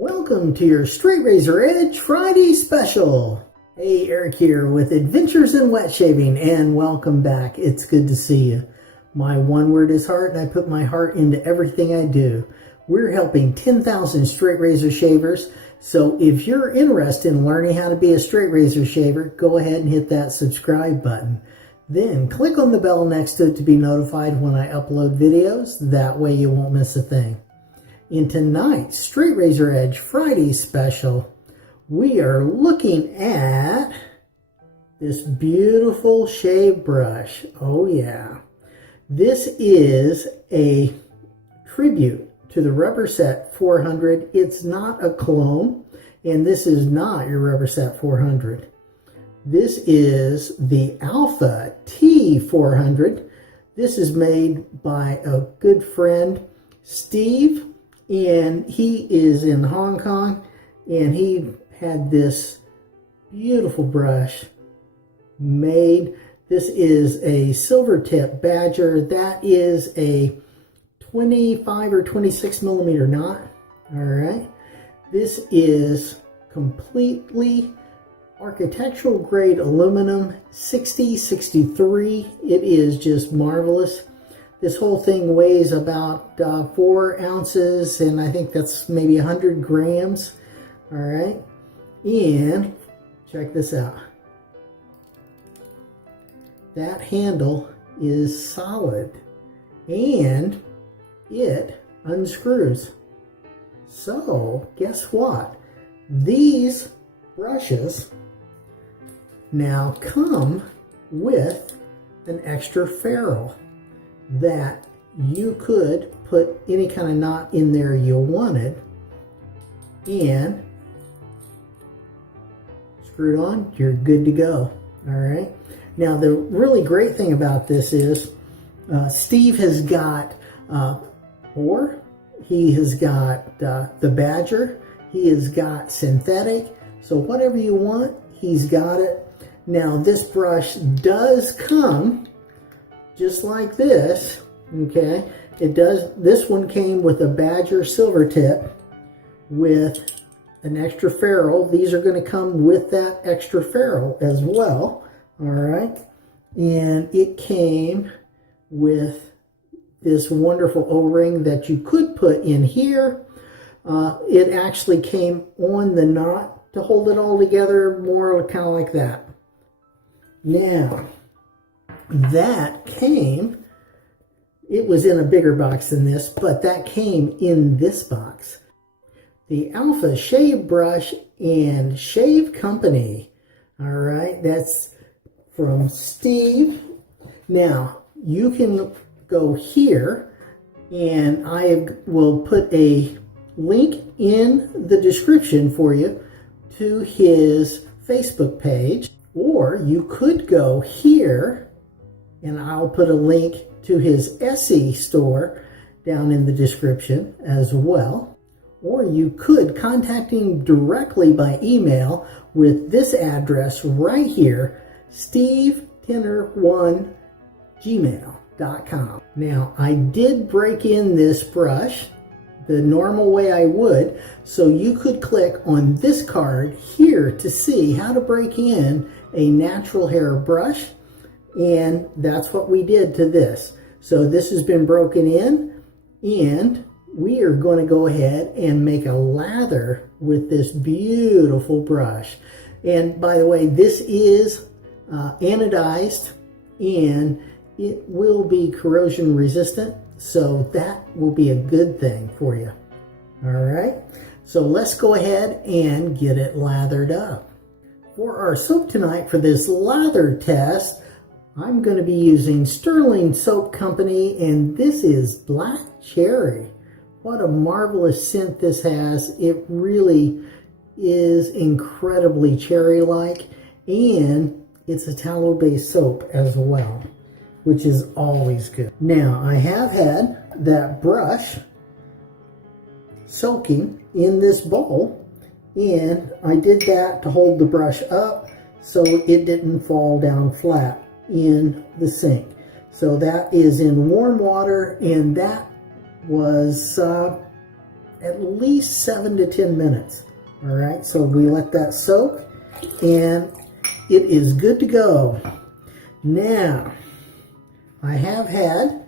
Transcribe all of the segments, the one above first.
Welcome to your Straight Razor Edge Friday special. Hey, Eric here with Adventures in Wet Shaving, and welcome back. It's good to see you. My one word is heart, and I put my heart into everything I do. We're helping 10,000 straight razor shavers, so if you're interested in learning how to be a straight razor shaver, go ahead and hit that subscribe button. Then click on the bell next to it to be notified when I upload videos. That way you won't miss a thing. In tonight's Straight Razor Edge Friday special, we are looking at this beautiful shave brush. Oh yeah. This is a tribute to the Rubberset 400. It's not a clone, and this is not your Rubberset 400. This is the Alpha T-400. This is made by a good friend, Steve. And he is in Hong Kong, and he had this beautiful brush made. This is a silver tip badger. That is a 25 or 26 millimeter knot. All right. This is completely architectural grade aluminum, 6063. It is just marvelous. This whole thing weighs about 4 ounces, and I think that's maybe 100 grams. All right. And check this out. That handle is solid, and it unscrews. So guess what? These brushes now come with an extra ferrule that you could put any kind of knot in there you wanted, and screw it on, you're good to go. All right. Now the really great thing about this is Steve has got ore, he has got the badger, he has got synthetic, so whatever you want, he's got it. Now this brush does come just like this, okay? It does. This one came with a badger silver tip with an extra ferrule. These are going to come with that extra ferrule as well, all right? And it came with this wonderful O-ring that you could put in here. It actually came on the knot to hold it all together, more kind of like that. Now, that came, it was in a bigger box than this, but that came in this box. The Alpha Shave Brush and Shave Company. All right, that's from Steve. Now, you can go here, and I will put a link in the description for you to his Facebook page, or you could go here, and I'll put a link to his Etsy store down in the description as well. Or you could contact him directly by email with this address right here, stevetinner1gmail.com. Now, I did break in this brush the normal way I would, so you could click on this card here to see how to break in a natural hair brush. And that's what we did to this. So this has been broken in, and we are going to go ahead and make a lather with this beautiful brush. And by the way, this is anodized, and it will be corrosion resistant, so that will be a good thing for you. All right, so let's go ahead and get it lathered up. For our soap tonight, for this lather test, I'm going to be using Sterling Soap Company, and this is Black Cherry. What a marvelous scent this has. It really is incredibly cherry-like, and it's a tallow-based soap as well, which is always good. Now, I have had that brush soaking in this bowl, and I did that to hold the brush up so it didn't fall down flat in the sink. So that is in warm water, and that was at least 7 to 10 minutes. All right, so we let that soak, and it is good to go. Now, I have had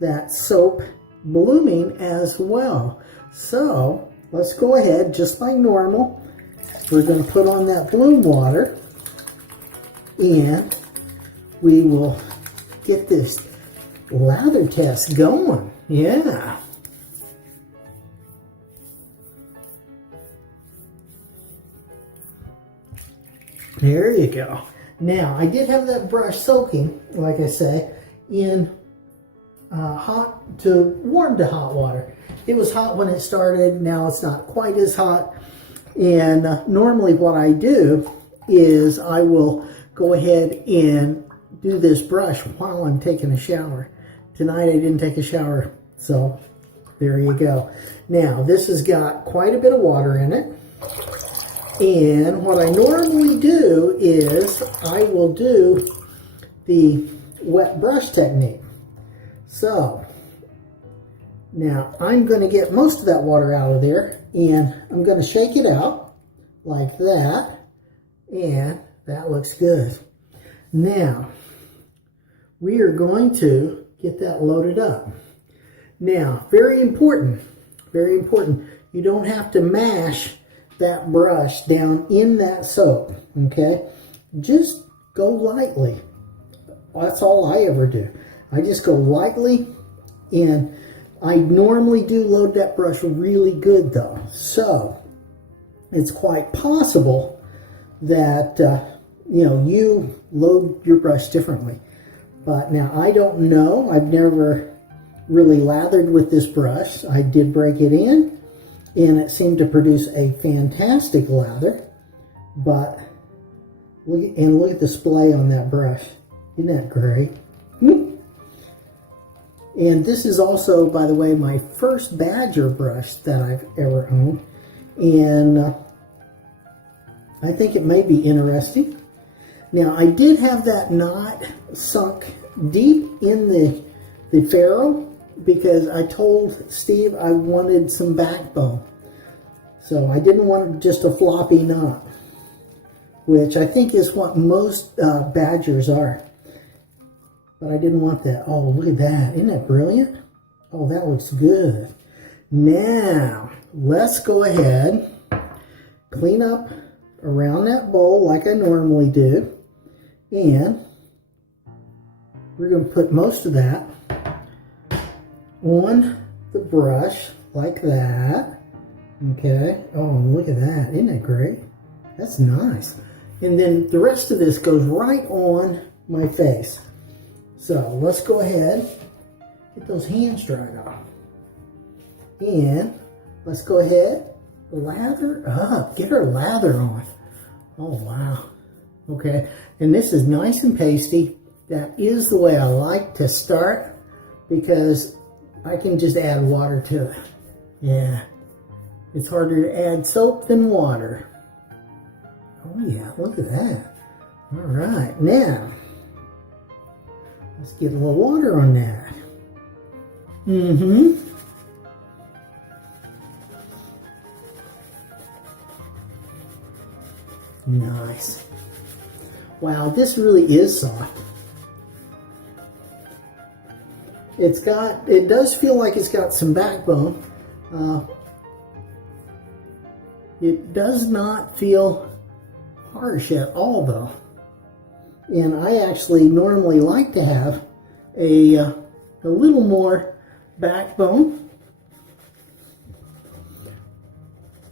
that soap blooming as well. So let's go ahead, just like normal. We're going to put on that bloom water, and we will get this lather test going. Yeah. There you go. Now, I did have that brush soaking, like I say, in warm to hot water. It was hot when it started. Now it's not quite as hot. And normally what I do is I will go ahead and do this brush while I'm taking a shower. Tonight I didn't take a shower, so there you go. Now, this has got quite a bit of water in it. And what I normally do is I will do the wet brush technique. So now I'm going to get most of that water out of there, and I'm going to shake it out like that, and that looks good. Now we are going to get that loaded up. Now, very important, you don't have to mash that brush down in that soap, okay? Just go lightly. That's all I ever do. I just go lightly, and I normally do load that brush really good though. So it's quite possible that you load your brush differently. But now I don't know. I've never really lathered with this brush. I did break it in, and it seemed to produce a fantastic lather. But look at the splay on that brush. Isn't that great? And this is also, by the way, my first Badger brush that I've ever owned. And I think it may be interesting. Now, I did have that knot sunk deep in the ferrule because I told Steve I wanted some backbone. So I didn't want just a floppy knot, which I think is what most Badgers are. But I didn't want that. Oh, look at that. Isn't that brilliant? Oh, that looks good. Now, let's go ahead, clean up around that bowl like I normally do. And we're going to put most of that on the brush like that. Okay. Oh, look at that. Isn't that great? That's nice. And then the rest of this goes right on my face. So let's go ahead, get those hands dried off. And let's go ahead, lather up, get our lather on. Oh, wow. Okay, and this is nice and pasty. That is the way I like to start because I can just add water to it. Yeah, it's harder to add soap than water. Oh yeah, look at that. All right, now, let's get a little water on that. Nice. Wow, this really is soft. It does feel like it's got some backbone. It does not feel harsh at all though. And I actually normally like to have a little more backbone.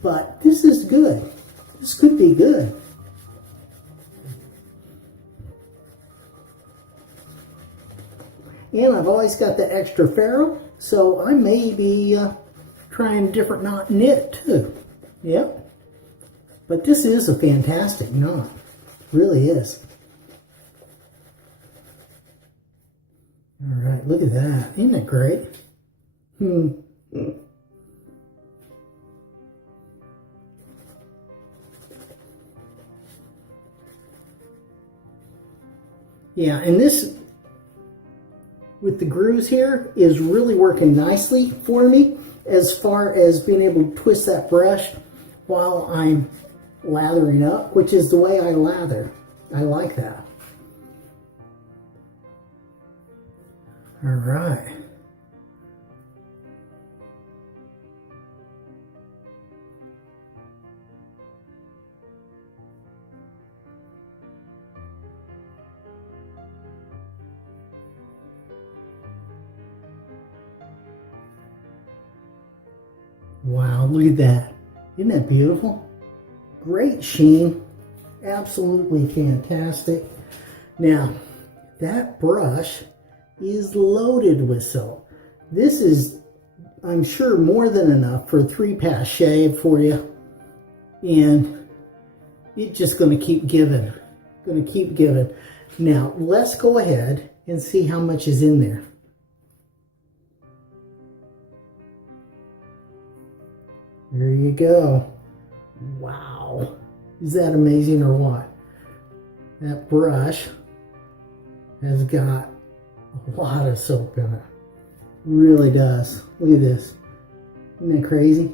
But this is good. This could be good. And I've always got the extra ferrule, so I may be trying a different knot in it too. Yep. But this is a fantastic knot. It really is. All right, look at that. Isn't that great? Yeah, and this, with the grooves here, is really working nicely for me. as far as being able to twist that brush while I'm lathering up, which is the way I lather. I like that. All right. Wow, look at that. Isn't that beautiful? Great sheen. Absolutely fantastic. Now, that brush is loaded with soap. This is, I'm sure, more than enough for a 3-pass shave for you. And it's just going to keep giving. Going to keep giving. Now, let's go ahead and see how much is in there. There you go. Wow. Is that amazing or what? That brush has got a lot of soap in it. Really does. Look at this. Isn't that crazy?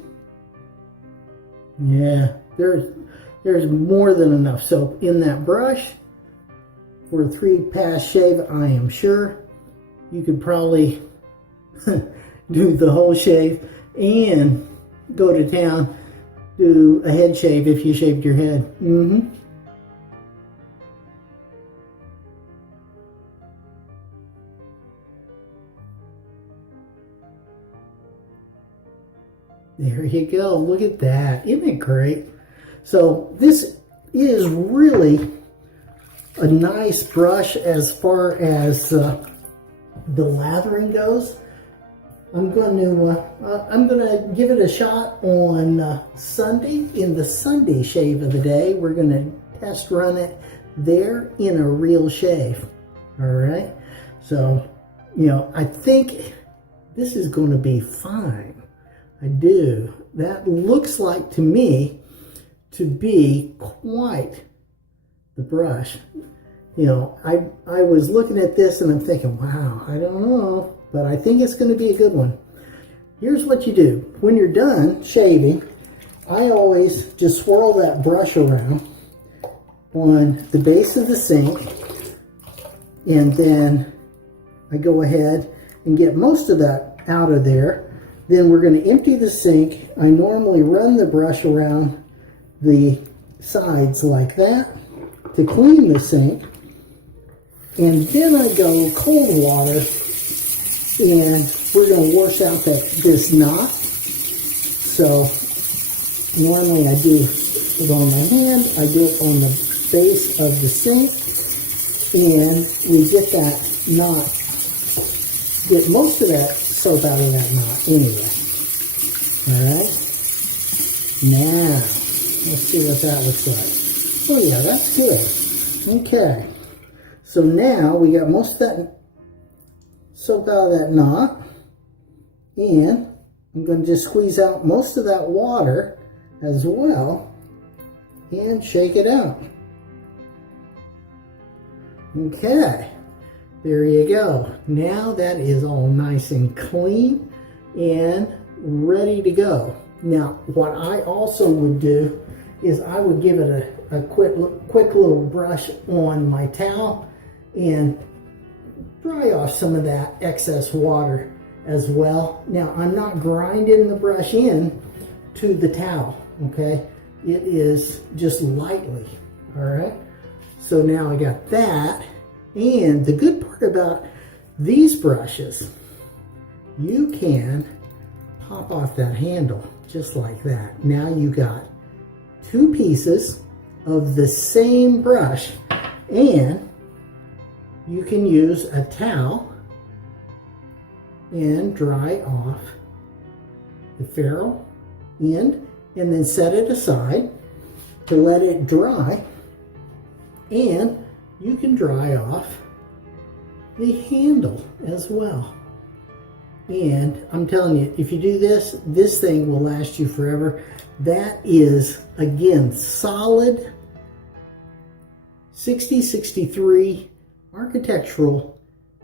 Yeah, there's more than enough soap in that brush for a 3-pass shave, I am sure. You could probably do the whole shave and go to town, do a head shave if you shaved your head. There you go. Look at that. Isn't it great? So this is really a nice brush as far as the lathering goes. I'm going to give it a shot on Sunday, in the Sunday shave of the day. We're going to test run it there in a real shave. All right. So, I think this is going to be fine. I do. That looks like to me to be quite the brush. I was looking at this and I'm thinking, wow, I don't know, but I think it's going to be a good one. Here's what you do. When you're done shaving, I always just swirl that brush around on the base of the sink, and then I go ahead and get most of that out of there. Then we're going to empty the sink. I normally run the brush around the sides like that to clean the sink. And then I go cold water, and we're going to wash out this knot. So normally I do it on my hand, I do it on the base of the sink, and we get that knot, get most of that soap out of that knot anyway. Alright, now let's see what that looks like. Oh yeah, that's good. Okay, so now we got most of that soap out of that knot, and I'm going to just squeeze out most of that water as well and shake it out. Okay, there you go. Now that is all nice and clean and ready to go. Now, what I also would do is I would give it a quick little brush on my towel and dry off some of that excess water as well. Now, I'm not grinding the brush in to the towel, okay? It is just lightly, all right? So now I got that, and the good part about these brushes, you can pop off that handle just like that. Now you got two pieces of the same brush, and you can use a towel and dry off the ferrule end, and then set it aside to let it dry. And you can dry off the handle as well. And I'm telling you, if you do this, this thing will last you forever. That is, again, solid 6063 architectural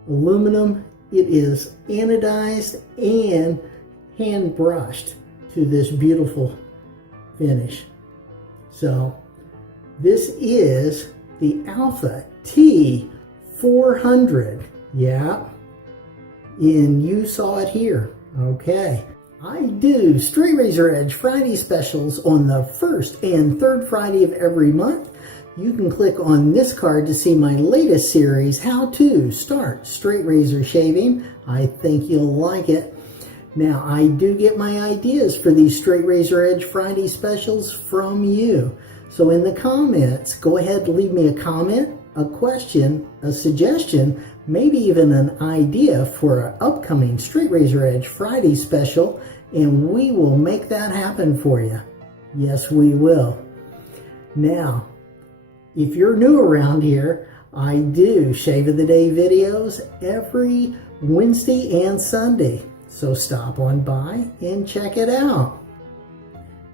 aluminum. It is anodized and hand brushed to this beautiful finish. So this is the Alpha T-400. Yeah, and you saw it here. Okay. I do Straight Razor Edge Friday specials on the first and third Friday of every month. You can click on this card to see my latest series, How to Start Straight Razor Shaving. I think you'll like it. Now, I do get my ideas for these Straight Razor Edge Friday specials from you. So in the comments, go ahead and leave me a comment, a question, a suggestion, maybe even an idea for an upcoming Straight Razor Edge Friday special, and we will make that happen for you. Yes, we will. Now, if you're new around here, I do Shave of the Day videos every Wednesday and Sunday. So stop on by and check it out.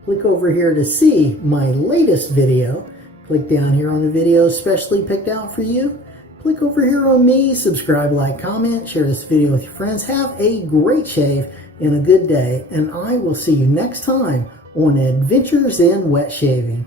Click over here to see my latest video. Click down here on the video specially picked out for you. Click over here on me, subscribe, like, comment, share this video with your friends. Have a great shave and a good day, and I will see you next time on Adventures in Wet Shaving.